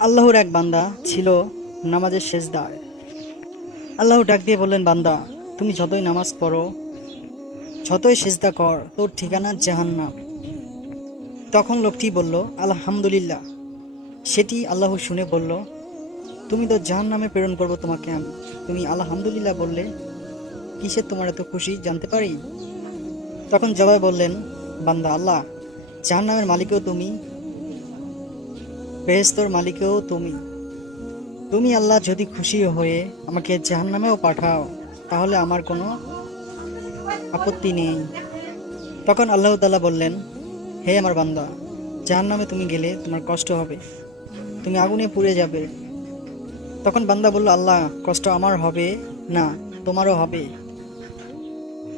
আল্লাহর এক বান্দা ছিল নামাজের শেষদার। আল্লাহ ডাক দিয়ে বললেন, বান্দা, তুমি যতই নামাজ পড়ো, যতই সেজদা কর, তোর ঠিকানা জাহান্নাম। তখন লোকটি বলল, আলহামদুলিল্লাহ। সেটি আল্লাহ শুনে বলল, তুমি তো জাহান্নামে প্রেরণ করব তোমাকে আমি। তুমি আলহামদুলিল্লাহ বললে কিসের তোমার এত খুশি জানতে পারি? তখন জবাই বললেন, বান্দা, আল্লাহ, জাহান্নামের মালিকও তুমি বেহেস্তর মালিকেও তুমি। তুমি আল্লাহ যদি খুশি হয়ে আমাকে জাহান্নামেও পাঠাও, তাহলে আমার কোনো আপত্তি নেই। তখন আল্লাহ তাআলা বললেন, হে আমার বান্দা, জাহান্নামে তুমি গেলে তোমার কষ্ট হবে, তুমি আগুনে পুড়ে যাবে। তখন বান্দা বলল, আল্লাহ, কষ্ট আমার হবে না, তোমারও হবে।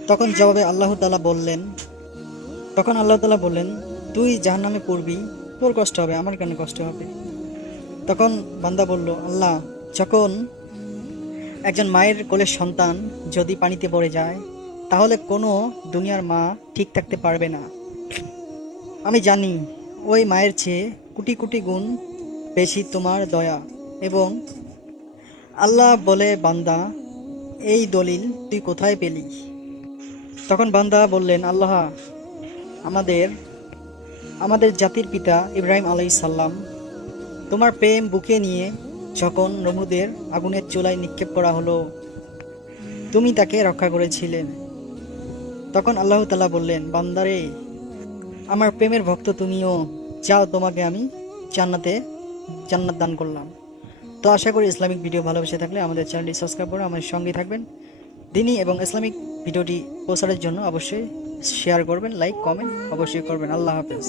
তখন জবাবে আল্লাহ তাআলা বললেন, তখন আল্লাহ তাআলা বললেন, তুই জাহান্নামে পড়বি তোর কষ্ট হবে, আমার কেন কষ্ট হবে? তখন বান্দা বলল, আল্লাহ, যখন একজন মায়ের কোলের সন্তান যদি পানিতে পড়ে যায়, তাহলে কোনো দুনিয়ার মা ঠিক থাকতে পারবে না। আমি জানি, ওই মায়ের চেয়ে কোটি কোটি গুণ বেশি তোমার দয়া এবং আল্লাহ বলে, বান্দা, এই দলিল তুই কোথায় পেলি? তখন বান্দা বললেন, আল্লাহ, আমাদের আমাদের জাতির পিতা ইব্রাহিম আলাই সাল্লাম তোমার প্রেম বুকে নিয়ে যখন নমুদের আগুনের চুলায় নিক্ষেপ করা হলো, তুমি তাকে রক্ষা করেছিলেন তখন আল্লাহ তালা বললেন, বান্দারে, আমার প্রেমের ভক্ত তুমিও যাও তোমাকে আমি জান্নাতে জান্নাত দান করলাম। তো আশা করি ইসলামিক ভিডিও ভালোবেসে থাকলে আমাদের চ্যানেলটি সাবস্ক্রাইব করে, আমাদের সঙ্গে থাকবেন। দিনই এবং ইসলামিক ভিডিওটি প্রচারের জন্য অবশ্যই শেয়ার করবেন লাইক কমেন্ট অবশ্যই করবেন। আল্লাহ হাফেজ।